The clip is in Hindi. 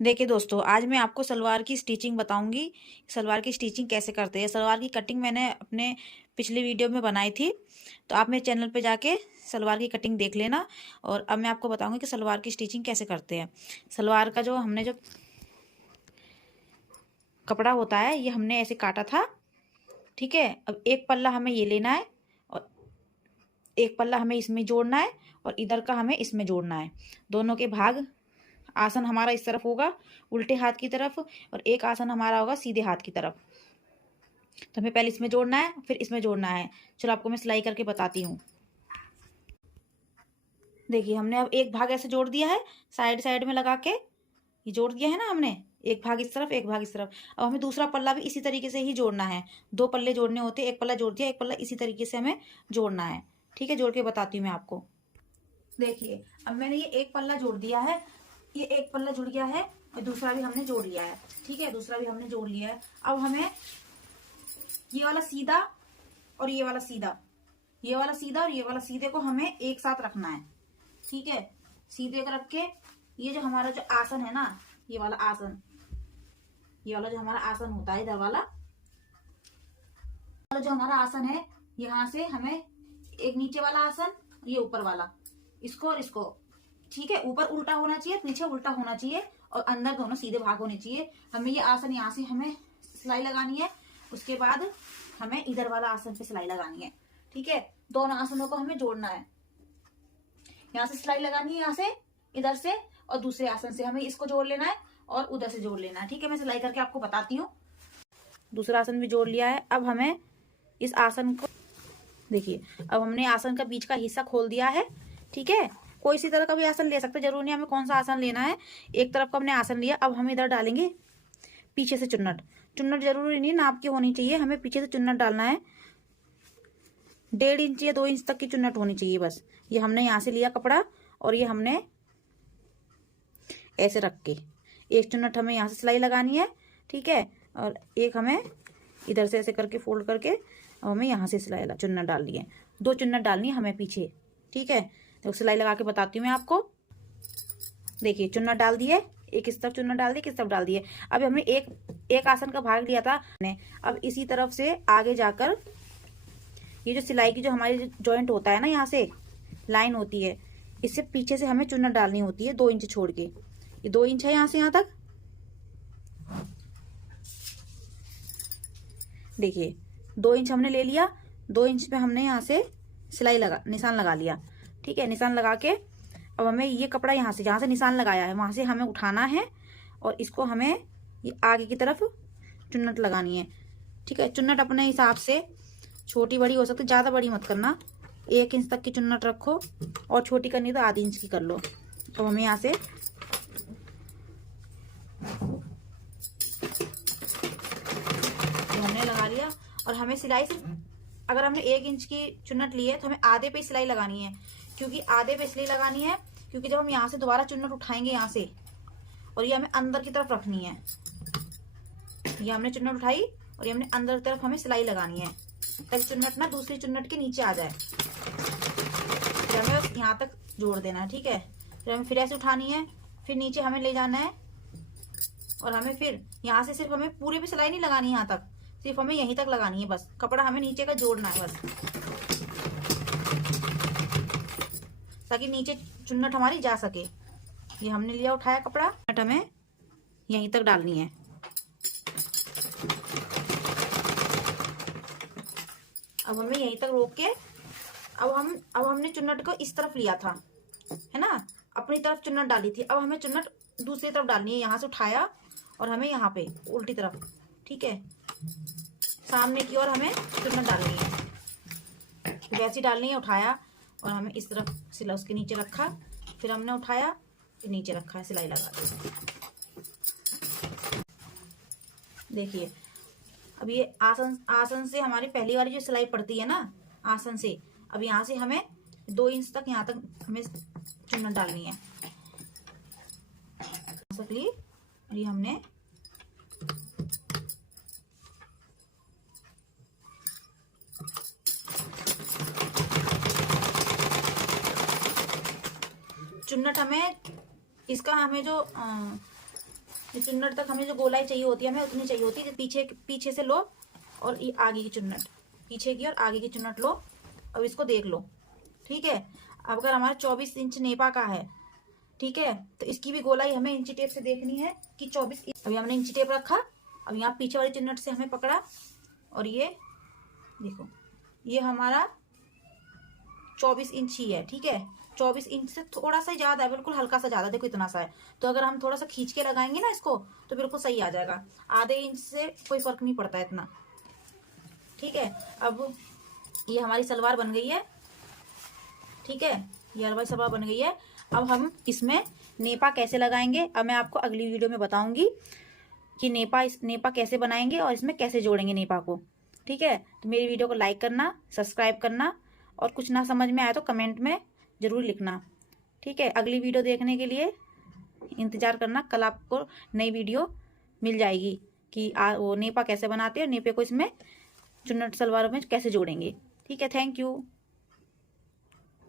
देखिए दोस्तों, आज मैं आपको सलवार की स्टिचिंग बताऊंगी। सलवार की स्टिचिंग कैसे करते हैं। सलवार की कटिंग मैंने अपने पिछले वीडियो में बनाई थी, तो आप मेरे चैनल पे जाके सलवार की कटिंग देख लेना। और अब मैं आपको बताऊंगी कि सलवार की स्टिचिंग कैसे करते हैं। सलवार का जो कपड़ा होता है, ये हमने ऐसे काटा था। ठीक है, अब एक पल्ला हमें ये लेना है और एक पल्ला हमें इसमें जोड़ना है और इधर का हमें इसमें जोड़ना है। दोनों के भाग, आसन हमारा इस तरफ होगा उल्टे हाथ की तरफ, और एक आसन हमारा होगा सीधे हाथ की तरफ। तो हमें पहले इसमें जोड़ना है, फिर इसमें जोड़ना है। चलो आपको मैं सिलाई करके बताती हूँ। देखिए, हमने अब एक भाग ऐसे जोड़ दिया है, साइड साइड में लगा के ये जोड़ दिया है ना हमने। एक भाग इस तरफ, एक भाग इस तरफ। अब हमें दूसरा पल्ला भी इसी तरीके से ही जोड़ना है। दो पल्ले जोड़ने होते हैं, एक पल्ला जोड़ दिया, एक पल्ला इसी तरीके से हमें जोड़ना है। ठीक है, जोड़ के बताती हूँ मैं आपको। देखिए, अब मैंने ये एक पल्ला जोड़ दिया है, ये एक पल्ला जुड़ गया है और दूसरा भी हमने जोड़ लिया है। ठीक है, दूसरा भी हमने जोड़ लिया है। अब हमें ये वाला सीधा और ये वाला सीधा, ये वाला सीधा और ये वाला सीधे को हमें एक साथ रखना है। ठीक है, सीधे को रख के ये जो हमारा जो आसन है ना, ये वाला आसन, ये वाला जो हमारा आसन होता है इधर वाला जो हमारा आसन है, यहाँ से हमें एक नीचे वाला आसन, ये ऊपर वाला, इसको और इसको, ठीक है, ऊपर उल्टा होना चाहिए, पीछे उल्टा होना चाहिए और अंदर दोनों सीधे भाग होने चाहिए। हमें ये आसन यहाँ से हमें सिलाई लगानी है। उसके बाद हमें इधर वाला आसन पे सिलाई लगानी है। ठीक है, दोनों आसनों को हमें जोड़ना है। यहाँ से सिलाई लगानी है, यहाँ से, इधर से, और दूसरे आसन से हमें इसको जोड़ लेना है और उधर से जोड़ लेना है। ठीक है, मैं सिलाई करके आपको बताती हूँ। दूसरा आसन भी जोड़ लिया है। अब हमें इस आसन को, देखिए, अब हमने आसन का बीच का हिस्सा खोल दिया है। ठीक है, कोई सी तरह का भी आसन ले सकते हैं, जरूरी नहीं हमें कौन सा आसन लेना है। एक तरफ का हमने आसन लिया। अब हम इधर डालेंगे पीछे से चुन्नट। चुन्नट जरूरी नहीं नाप की होनी चाहिए, हमें पीछे से चुन्नट डालना है। 1.5 इंच या 2 इंच तक की चुन्नट होनी चाहिए बस। ये हमने यहाँ से लिया कपड़ा और ये हमने ऐसे रख के एक चुन्नट हमें यहाँ से सिलाई लगानी है। ठीक है, और एक हमें इधर से ऐसे करके फोल्ड करके अब हमें यहाँ से सिलाई चुन्नट डालनी है। 2 चुन्नट डालनी है हमें पीछे। ठीक है, तो सिलाई लगा के बताती हूँ मैं आपको। देखिए, चुन्नट डाल दिए, एक इस तरफ चुन्नट डाल दिए, किस तरफ डाल दिए। अब हमने एक आसन का भाग लिया था ने। अब इसी तरफ से आगे जाकर ये जो सिलाई की जो हमारी जॉइंट होता है ना, यहाँ से लाइन होती है, इससे पीछे से हमें चुन्नट डालनी होती है 2 इंच छोड़ के। ये 2 इंच है यहाँ से यहाँ तक। देखिए, 2 इंच हमने ले लिया। 2 इंच पे हमने यहाँ से सिलाई निशान लगा लिया। ठीक है, निशान लगा के अब हमें ये कपड़ा यहाँ से, जहाँ से निशान लगाया है वहां से हमें उठाना है और इसको हमें ये आगे की तरफ चुन्नट लगानी है। ठीक है, चुन्नट अपने हिसाब से छोटी बड़ी हो सकती है, ज्यादा बड़ी मत करना। 1 इंच तक की चुन्नट रखो और छोटी करनी तो आधी इंच की कर लो। तो हमें यहाँ से हमने लगा लिया। और हमें सिलाई सिर्फ, अगर हमने 1 इंच की चुन्नट ली है तो हमें आधे पे सिलाई लगानी है। क्योंकि आधे पे इसलिए लगानी है क्योंकि जब हम यहाँ से दोबारा चुन्नट उठाएंगे यहाँ से, और ये हमें अंदर की तरफ रखनी है। ये हमने चुन्नट उठाई और ये हमने अंदर की तरफ हमें सिलाई लगानी है, ताकि चुन्नट ना दूसरी चुन्नट के नीचे आ जाए। फिर हमें यहाँ तक जोड़ देना है। ठीक है, फिर हमें फिर ऐसे उठानी है, फिर नीचे हमें ले जाना है और हमें फिर यहाँ से सिर्फ हमें पूरे पे सिलाई नहीं लगानी है, यहाँ तक सिर्फ हमें यहीं तक लगानी है बस। कपड़ा हमें नीचे का जोड़ना है बस, ताकि नीचे चुन्नट हमारी जा सके। ये हमने लिया, उठाया कपड़ा, चुन्नट हमें यहीं तक डालनी है। अब हमें यहीं तक रोक के अब हमने चुन्नट को इस तरफ लिया था, है ना, अपनी तरफ चुन्नट डाली थी। अब हमें चुन्नट दूसरी तरफ डालनी है। यहाँ से उठाया और हमें यहाँ पे उल्टी तरफ, ठीक है, सामने की ओर हमें चुन्नट डालनी है। वैसी डालनी है। उठाया और हमें इस तरफ सिलाई उसके नीचे रखा, फिर हमने उठाया, फिर नीचे रखा है, सिलाई लगा दी। देखिए, अब ये आसन से हमारी पहली वाली जो सिलाई पड़ती है ना, आसन से, अब यहाँ से हमें 2 इंच तक, यहाँ तक हमें चुन्नट डालनी है। सकली ये हमने चुन्नट हमें इसका हमें जो ये चुन्नट तक हमें जो गोलाई चाहिए होती है हमें उतनी चाहिए होती है। पीछे से लो और ये आगे की चुन्नट, पीछे की और आगे की चुन्नट लो। अब इसको देख लो, ठीक है। अब अगर हमारा 24 इंच नेपा का है, ठीक है, तो इसकी भी गोलाई हमें इंची टेप से देखनी है कि 24 इंच। अभी हमने इंची टेप रखा, अब यहाँ पीछे वाली चुन्नट से हमें पकड़ा और ये देखो, ये हमारा 24 इंच ही है, ठीक है। 24 इंच से थोड़ा सा ज्यादा है, बिल्कुल हल्का सा ज्यादा, देखो इतना सा है। तो अगर हम थोड़ा सा खींच के लगाएंगे ना इसको तो बिल्कुल सही आ जाएगा। आधे इंच से कोई फर्क नहीं पड़ता है इतना, ठीक है। अब ये हमारी सलवार बन गई है, ठीक है, ये हमारी सलवार बन गई है। अब हम इसमें नेपा कैसे लगाएंगे, अब मैं आपको अगली वीडियो में बताऊंगी कि नेपा कैसे बनाएंगे और इसमें कैसे जोड़ेंगे नेपा को, ठीक है। तो मेरी वीडियो को लाइक करना, सब्सक्राइब करना, और कुछ ना समझ में आए तो कमेंट में जरूर लिखना, ठीक है। अगली वीडियो देखने के लिए इंतजार करना, कल आपको नई वीडियो मिल जाएगी कि वो नेपा कैसे बनाते हैं और नेपा को इसमें चुन्नट सलवार में कैसे जोड़ेंगे, ठीक है। Thank you.